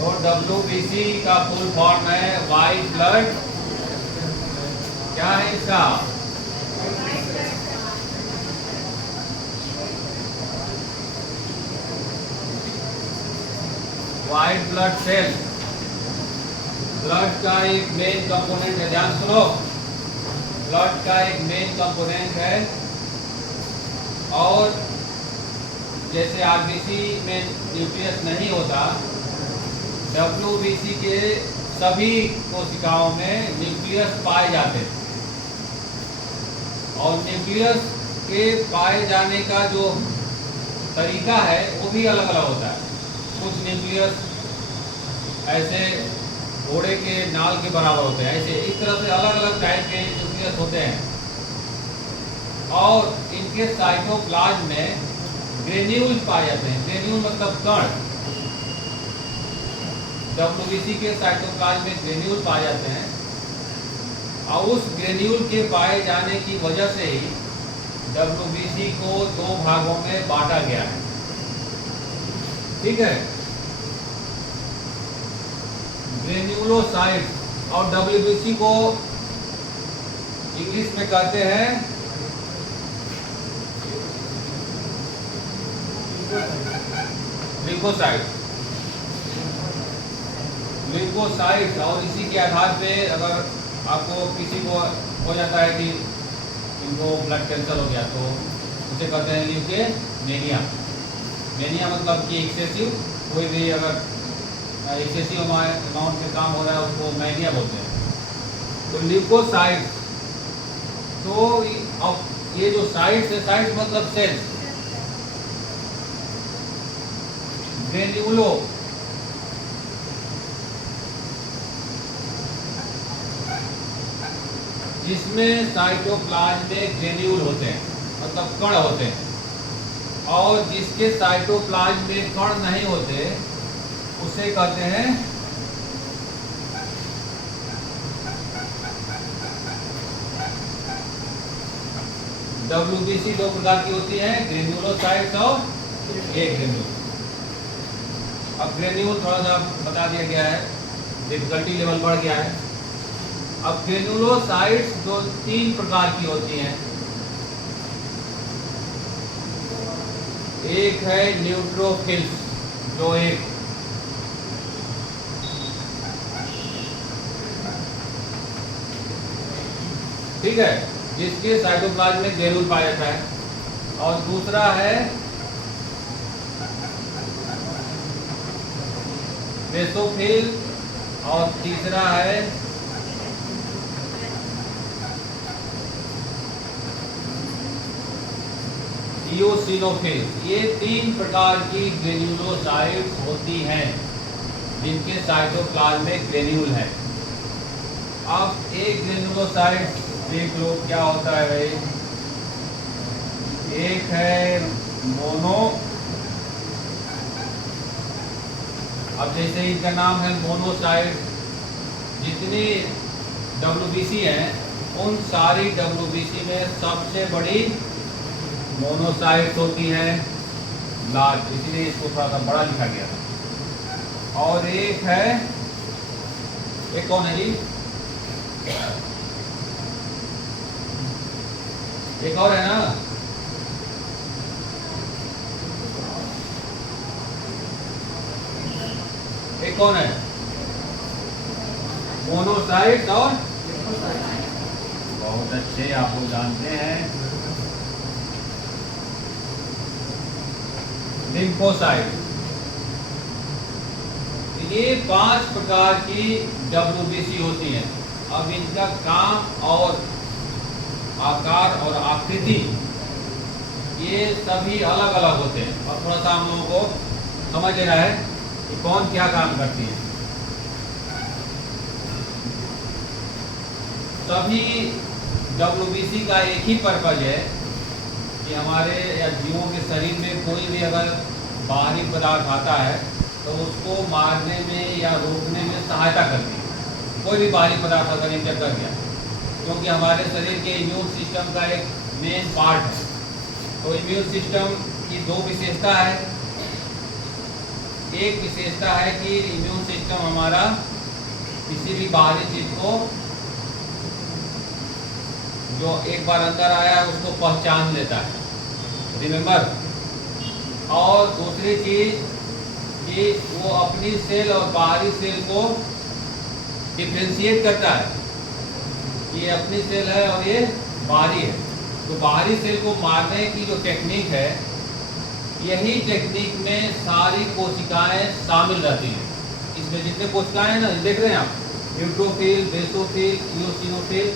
तो WBC का full form है व्हाइट ब्लड, क्या है इसका? White blood cell. ब्लड का एक मेन कंपोनेंट है, ध्यान सुनो, ब्लड का एक मेन कंपोनेंट है। और जैसे आरबीसी में न्यूक्लियस नहीं होता, WBC के सभी कोशिकाओं में न्यूक्लियस पाए जाते हैं। और न्यूक्लियस के पाए जाने का जो तरीका है वो भी अलग अलग होता है। कुछ न्यूक्लियस ऐसे घोड़े के नाल के बराबर होते हैं, ऐसे इस तरह से अलग अलग टाइप के न्यूक्लियस होते हैं। और इनके साइटोप्लाज्म में ग्रेन्यूल पाए जाते हैं। ग्रेन्यूल मतलब कण। WBC के साइटोप्लाज्म में ग्रेन्यूल पाए जाते हैं और उस ग्रेन्यूल के पाए जाने की वजह से ही WBC को दो भागों में बांटा गया है। ठीक है, ग्रेन्यूलोसाइट्स। और WBC को इंग्लिश में कहते हैं ल्यूकोसाइट्स। ल्यूकोसाइट्स। और इसी के आधार पे अगर आपको किसी को हो जाता है कि इनको ब्लड कैंसर हो गया तो उसे कहते हैं ल्यूकेमिया। मेनिया मतलब कि एक्सेसिव, कोई भी अगर एक्सेसिव अमाउंट में काम हो रहा है उसको मैनिया बोलते हैं। तो ल्यूकोसाइट्स, तो अब ये जो साइट्स है, साइट्स मतलब सेल्स। ग्रेन्यूलो, जिसमें साइटोप्लाज्म में ग्रेन्यूल होते हैं मतलब कण होते हैं, और जिसके साइटोप्लाज्म में कण नहीं होते उसे कहते हैं WBC। दो प्रकार की होती है, ग्रेन्यूलोसाइट्स और एक ग्रेन्यूल। अब ग्रेन्यूल थोड़ा सा बता दिया गया है, डिफिकल्टी लेवल बढ़ गया है। अब ग्रेन्यूलोसाइट्स दो तीन प्रकार की होती हैं। एक है न्यूट्रोफिल्स, जो एक ठीक है, जिसके साइटोप्लाज्म में ग्रेन्यूल पाया जाता है। और दूसरा है बेसोफिल, और तीसरा है इओसिनोफिल। ये तीन प्रकार की ग्रेन्यूलोसाइट्स होती हैं जिनके साइटोप्लाज्म में ग्रेन्यूल है। अब एक ग्रेन्यूलोसाइट देख लो क्या होता है भाई। एक है मोनो, अब जैसे इनका नाम है मोनोसाइट, जितनी WBC हैं उन सारी WBC में सबसे बड़ी मोनोसाइट्स होती हैं, लार्ज, इसलिए इसको थोड़ा सा बड़ा लिखा गया। और एक है, एक कौन है जी, एक और है ना, एक कौन है, मोनोसाइट्स और बहुत अच्छे आप लोग जानते हैं लिम्फोसाइट। ये 5 प्रकार की WBC होती हैं। अब इनका काम और आकार और आकृति ये सभी अलग अलग होते हैं, और थोड़ा सा हम लोगों को समझ लेना है कि कौन क्या काम करती है। सभी WBC का एक ही पर्पज है कि हमारे या जीवों के शरीर में कोई भी अगर बाहरी पदार्थ आता है तो उसको मारने में या रोकने में सहायता करती है। कोई भी बाहरी पदार्थ अगर इंटर कर गया, क्योंकि हमारे शरीर के इम्यून सिस्टम का एक मेन पार्ट है। तो इम्यून सिस्टम की दो विशेषता है, एक विशेषता है कि इम्यून सिस्टम हमारा किसी भी बाहरी चीज को जो एक बार अंदर आया है उसको पहचान लेता है, रिमेम्बर। और दूसरी चीज कि वो अपनी सेल और बाहरी सेल को डिफ्रेंशिएट करता है, ये अपनी सेल है और ये बाहरी है। तो बाहरी सेल को मारने की जो टेक्निक है, यही टेक्निक में सारी कोशिकाएं शामिल रहती हैं। इसमें जितने कोशिकाएं हैं ना, देख रहे हैं आप, न्यूट्रोफिल, बेसोफिल, इओसिनोफिल,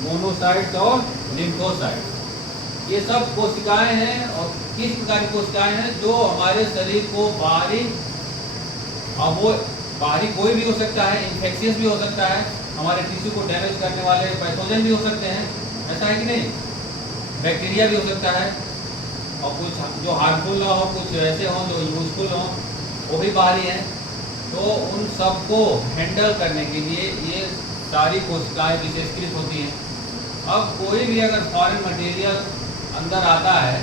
मोनोसाइट्स और लिम्फोसाइट्स, ये सब कोशिकाएं हैं। और किस प्रकार की कोशिकाएं हैं? जो हमारे शरीर को बाहरी, अब वो बाहरी कोई भी हो सकता है, इन्फेक्शियस भी हो सकता है, हमारे टिश्यू को डैमेज करने वाले पैथोजन भी हो सकते हैं, ऐसा है कि नहीं? बैक्टीरिया भी हो सकता है, और कुछ जो हार्मफुल हो, कुछ ऐसे हों जो यूजफुल हों, वो भी बाहरी हैं। तो उन सबको हैंडल करने के लिए ये सारी कोशिकाएं विशेषकृत होती हैं। अब कोई भी अगर फॉरेन मटेरियल अंदर आता है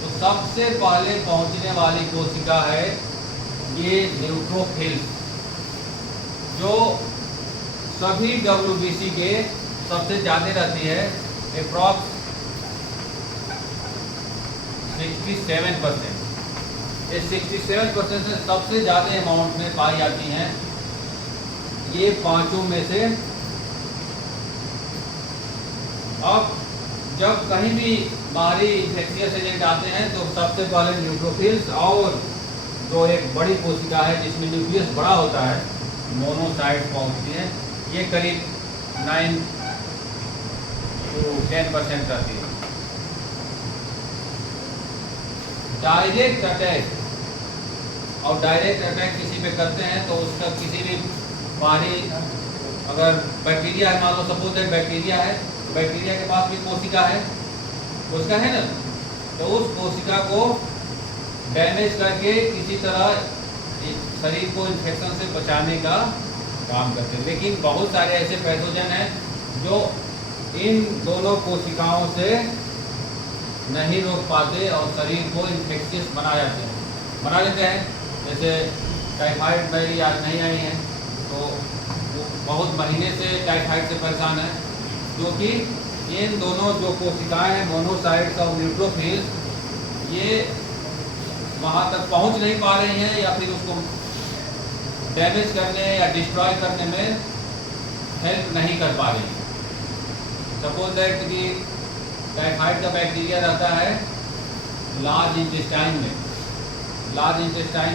तो सबसे पहले पहुंचने वाली कोशिका है ये न्यूट्रोफिल्स, जो सभी WBC के सबसे ज़्यादा रहती है, अप्रॉक्स 67%। ये 67% से सबसे ज़्यादा अमाउंट में पाई जाती हैं ये पांचों में से। अब जब कहीं भी बाहरी इन्फेक्शियस एजेंट आते हैं तो सबसे पहले न्यूट्रोफिल्स और जो एक बड़ी कोशिका है जिसमें न्यूक्लियस बड़ा होता है, मोनोसाइट्स पहुंचती हैं। ये करीब 9 to 10% रहती है। डायरेक्ट अटैक, और डायरेक्ट अटैक किसी पे करते हैं तो उसका किसी भी बाहरी, अगर बैक्टीरिया है, मान लो सपोज दैट बैक्टीरिया है, तो बैक्टीरिया के पास भी कोशिका है ना, तो उस कोशिका को डैमेज करके किसी तरह शरीर को इन्फेक्शन से बचाने का काम करते हैं। लेकिन बहुत सारे ऐसे पैथोजन हैं जो इन दोनों कोशिकाओं से नहीं रोक पाते और शरीर को इन्फेक्शियस बना लेते हैं। जैसे टाइफाइड मेरी आज नहीं आई है, तो वो बहुत महीने से टाइफाइड से परेशान है, क्योंकि इन दोनों जो कोशिकाएं हैं, मोनोसाइट्स और न्यूट्रोफिल्स, ये वहाँ तक पहुँच नहीं पा रही हैं या फिर उसको डैमेज करने या डिस्ट्रॉय करने में हेल्प नहीं कर पा रही हैं। सपोज दैट कि टाइफाइड का बैक्टीरिया रहता है लार्ज इंटेस्टाइन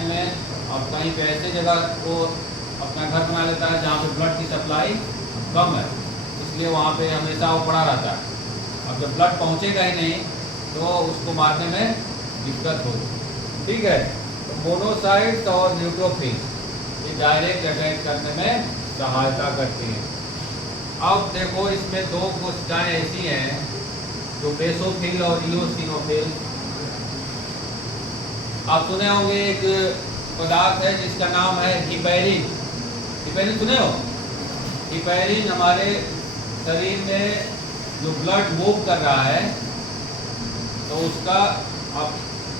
में, और कहीं पे ऐसे जगह वो अपना घर बना लेता है जहाँ पे ब्लड की सप्लाई कम है, इसलिए वहाँ पे हमेशा वो पड़ा रहता है। अब जब ब्लड पहुँचेगा ही नहीं तो उसको मारने में दिक्कत होगी। ठीक है, तो मोनोसाइट्स और न्यूट्रोफिल्स ये डायरेक्ट अटैक करने में सहायता करती हैं। अब देखो, इसमें दो कोशिकाएं ऐसी हैं जो बेसोफिल और इओसिनोफिल। आप सुने होंगे एक पदार्थ है जिसका नाम है हिपैरिन। हिपैरिन सुने हो? हिपैरिन हमारे शरीर में जो ब्लड मूव कर रहा है, तो उसका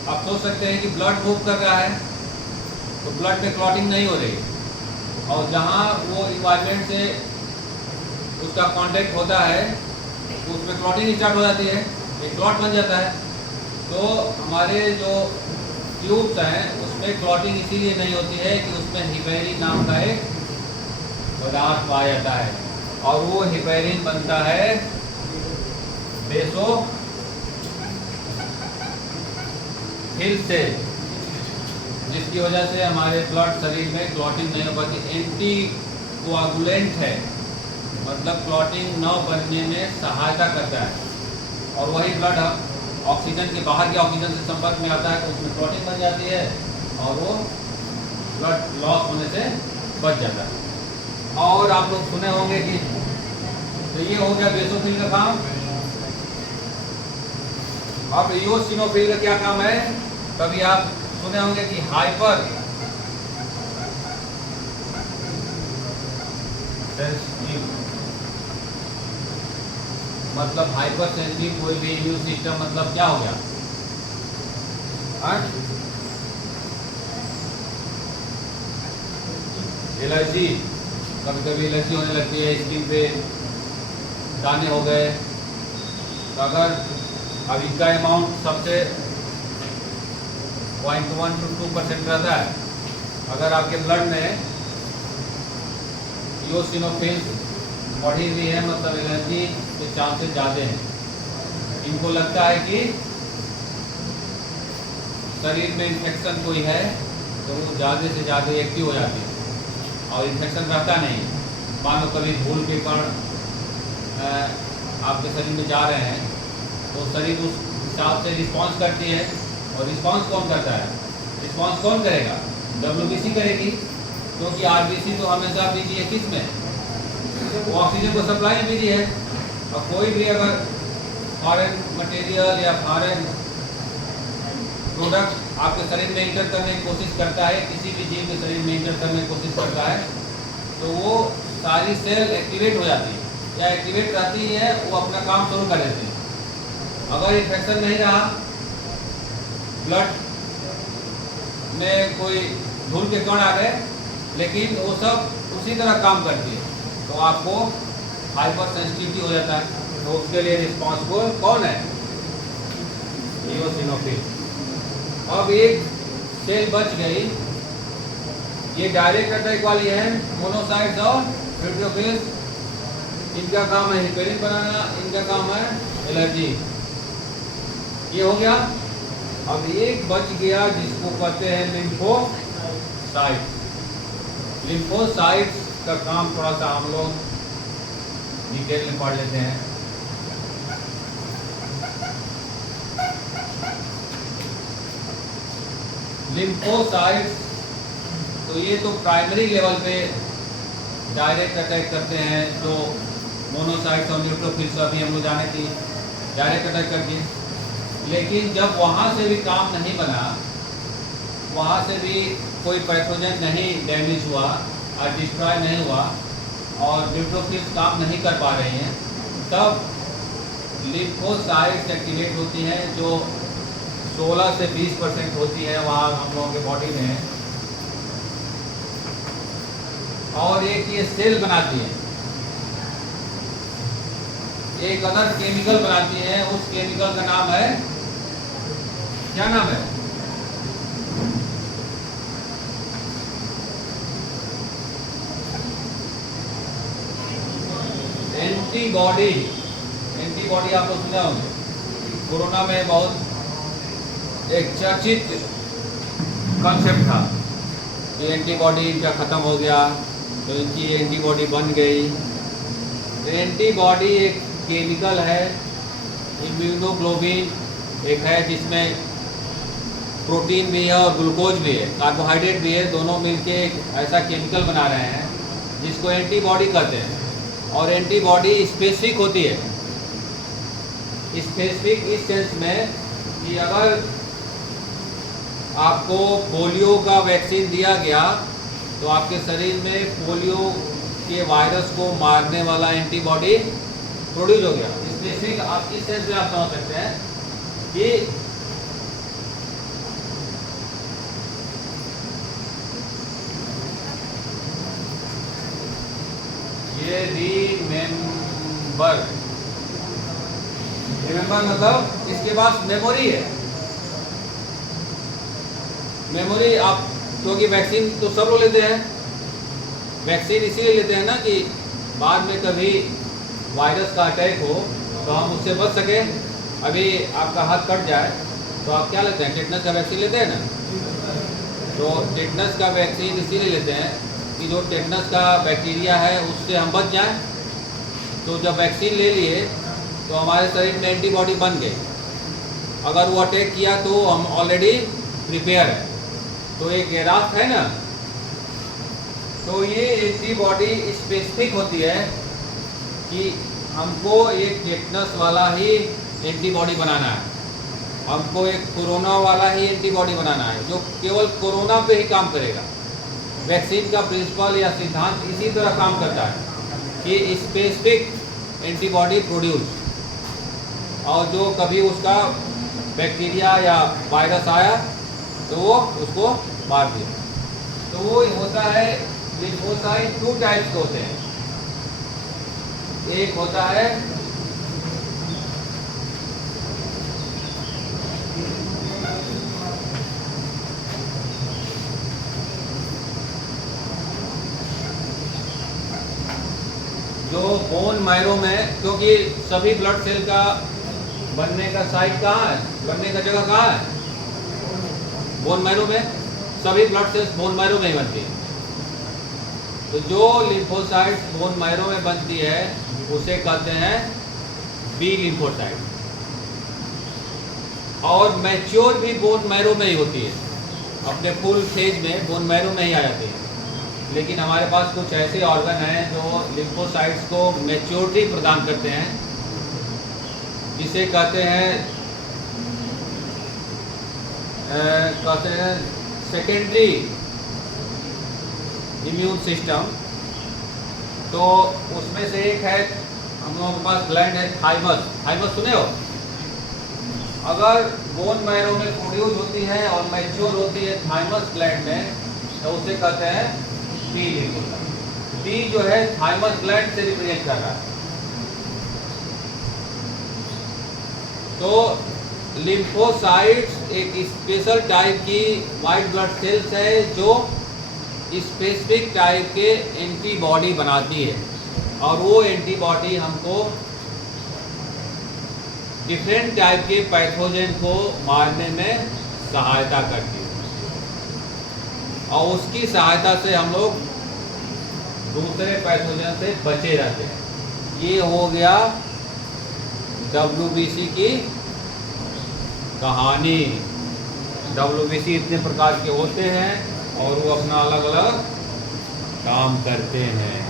आप सोच सकते हैं कि ब्लड मूव कर रहा है तो ब्लड में क्लॉटिंग नहीं हो रही, और जहाँ वो इन्वायरमेंट से उसका कांटेक्ट होता है तो उसमें क्लॉटिंग स्टार्ट हो जाती है, एक क्लॉट बन जाता है। तो हमारे जो ट्यूब्स हैं उसमें क्लॉटिंग इसीलिए नहीं होती है कि उसमें हिपैरिन नाम का एक पदार्थ पाया जाता है, और वो हिपैरिन बनता है बेसोफिल से, जिसकी वजह से हमारे ब्लड शरीर में क्लॉटिंग नहीं हो पाती। एंटी कोआगुलेंट है, मतलब क्लॉटिंग न बनने में सहायता करता है, और वही ब्लड ऑक्सीजन के बाहर के ऑक्सीजन से संपर्क में आता है तो उसमें क्लॉटिंग बन जाती है और वो ब्लड लॉस होने से बच जाता है। और आप लोग सुने होंगे कि तो ये हो गया बेसोफिल का काम। अब इओसिनोफिल का क्या काम है? कभी आप सुने होंगे कि हाइपर सेंसिटिव, मतलब हाइपर सेंसिटिव कोई भी इम्यून सिस्टम, मतलब क्या हो गया? एलर्जी, कभी कभी एलर्जी होने लगती है स्किन पे, दाने हो गए। तो अगर अब इनका अमाउंट सबसे 0.1 to 2% रहता है। अगर आपके ब्लड में इओसिनोफिल्स बढ़ी हुई है, मतलब एलर्जी के चांसेस ज़्यादा हैं। इनको लगता है कि शरीर में इन्फेक्शन कोई है, तो वो ज़्यादा से ज़्यादा एक्टिव हो जाती है और इन्फेक्शन रहता नहीं। मान लो कभी धूल के कण आपके शरीर में जा रहे हैं, तो शरीर उस हिसाब से रिस्पॉन्स करती है। और रिस्पॉन्स कौन करता है? रिस्पॉन्स कौन करेगा? WBC करेगी, क्योंकि RBC तो हमेशा बिजी है किस में? वो ऑक्सीजन को सप्लाई में बिजी है। और कोई भी अगर फॉरेन मटेरियल या फॉरेन प्रोडक्ट आपके शरीर में इंटर करने की कोशिश करता है, किसी भी जीव के शरीर में इंटर करने की कोशिश करता है, तो वो सारी सेल एक्टिवेट हो जाती है या एक्टिवेट रहती है, वो अपना काम शुरू कर देते हैं। अगर इन्फेक्शन नहीं रहा, ब्लड में कोई धूल के कण आ गए, लेकिन वो सब उसी तरह काम करती है, तो आपको हाइपर सेंसिटिविटी हो जाता है। तो उसके लिए रिस्पॉन्सिबल कौन है? इओसिनोफिल। अब एक सेल बच गई, ये डायरेक्ट अटैक वाली है, मोनोसाइट्स और न्यूट्रोफिल्स। इनका काम है हिपेरिन बनाना, इनका काम है एलर्जी। ये हो गया। अब एक बच गया जिसको कहते हैं लिम्फोसाइट्स। लिम्फोसाइट्स का काम थोड़ा सा हम लोग डिटेल में पढ़ लेते हैं। लिम्फोसाइट्स, तो ये तो प्राइमरी लेवल पे डायरेक्ट अटैक करते हैं, जो मोनोसाइट्स और न्यूट्रोफिल्स अभी हम लोग जाने थी, डायरेक्ट अटैक करती है। लेकिन जब वहाँ से भी काम नहीं बना, वहाँ से भी कोई पैथोजन नहीं डैमेज हुआ और डिस्ट्रॉय नहीं हुआ और न्यूट्रोफिल्स काम नहीं कर पा रहे हैं, तब लिम्फोसाइट्स एक्टिवेट होती हैं, जो 16 से 20% होती है वहाँ हम लोगों के बॉडी में। और एक ये सेल बनाती है, एक अदर केमिकल बनाती है। उस केमिकल का नाम है, क्या नाम है? एंटीबॉडी। एंटीबॉडी आपको सुना होंगे, कोरोना में बहुत एक चर्चित कॉन्सेप्ट था कि एंटीबॉडी इनका ख़त्म हो गया, तो इनकी एंटीबॉडी बन गई। एंटीबॉडी एक केमिकल है, इम्यूनोग्लोबिन एक है, जिसमें प्रोटीन भी है और ग्लूकोज भी है, कार्बोहाइड्रेट भी है, दोनों मिलके एक ऐसा केमिकल बना रहे हैं जिसको एंटीबॉडी कहते हैं। और एंटीबॉडी स्पेसिफिक होती है, स्पेसिफिक इस सेंस में कि अगर आपको पोलियो का वैक्सीन दिया गया, तो आपके शरीर में पोलियो के वायरस को मारने वाला एंटीबॉडी प्रोड्यूस हो गया। स्पेसिफिक आप इस सेंस में आप समझ सकते हैं कि ये रिमेंबर मतलब इसके पास मेमोरी है। मेमोरी आप, क्योंकि वैक्सीन तो सब लोग लेते हैं, वैक्सीन इसीलिए लेते हैं ना कि बाद में कभी वायरस का अटैक हो तो हम उससे बच सके। अभी आपका हाथ कट जाए तो आप क्या लेते हैं? टेटनस का वैक्सीन लेते हैं ना। तो टेटनस का वैक्सीन इसीलिए लेते हैं कि जो टेटनस का बैक्टीरिया है उससे हम बच जाएं। तो जब वैक्सीन ले लिए तो हमारे शरीर में एंटीबॉडी बन गई, अगर वो अटैक किया तो हम ऑलरेडी प्रिपेयर है। तो एक गेराफ है ना, तो ये एंटीबॉडी स्पेसिफिक होती है कि हमको एक टेटनस वाला ही एंटीबॉडी बनाना है, हमको एक कोरोना वाला ही एंटीबॉडी बनाना है, जो केवल कोरोना पे ही काम करेगा। वैक्सीन का प्रिंसिपल या सिद्धांत इसी तरह काम करता है कि स्पेसिफिक एंटीबॉडी प्रोड्यूस, और जो कभी उसका बैक्टीरिया या वायरस आया तो वो उसको मार दिया। तो वो होता है लिम्फोसाइट 2 टाइप्स के होते हैं। एक होता है जो बोन मैरो में, क्योंकि सभी ब्लड सेल का बनने का साइट कहाँ है, बनने का जगह कहाँ है, बोन मैरो में। सभी ब्लड सेल्स बोन मैरो में ही बनती है। तो जो लिम्फोसाइट बोन मैरो में बनती है उसे कहते हैं बी लिम्फोसाइट, और मैच्योर भी बोन मैरो में ही होती है, अपने फुल फेज में बोन मैरो में ही आ जाती है। लेकिन हमारे पास कुछ ऐसे ऑर्गन हैं जो लिम्फोसाइट्स को मैच्योरिटी प्रदान करते हैं, जिसे कहते हैं सेकेंडरी इम्यून सिस्टम। तो उसमें से एक है, हम लोगों के पास ग्लैंड है थाइमस। थाइमस सुने हो? अगर बोन मैरो में प्रोड्यूस होती है और मैच्योर होती है थाइमस ग्लैंड में, तो उसे कहते हैं बी लिम्फोसाइट। बी जो है थाइमस ग्लैंड से रिप्रेजेंट कर रहा है। तो लिम्फोसाइट्स एक स्पेशल टाइप की वाइट ब्लड सेल्स है जो स्पेसिफिक टाइप के एंटीबॉडी बनाती है, और वो एंटीबॉडी हमको डिफरेंट टाइप के पैथोजन को मारने में सहायता करती है, और उसकी सहायता से हम लोग दूसरे पैथोजन से बचे रहते हैं। ये हो गया WBC की कहानी। WBC इतने प्रकार के होते हैं और वो अपना अलग अलग काम करते हैं।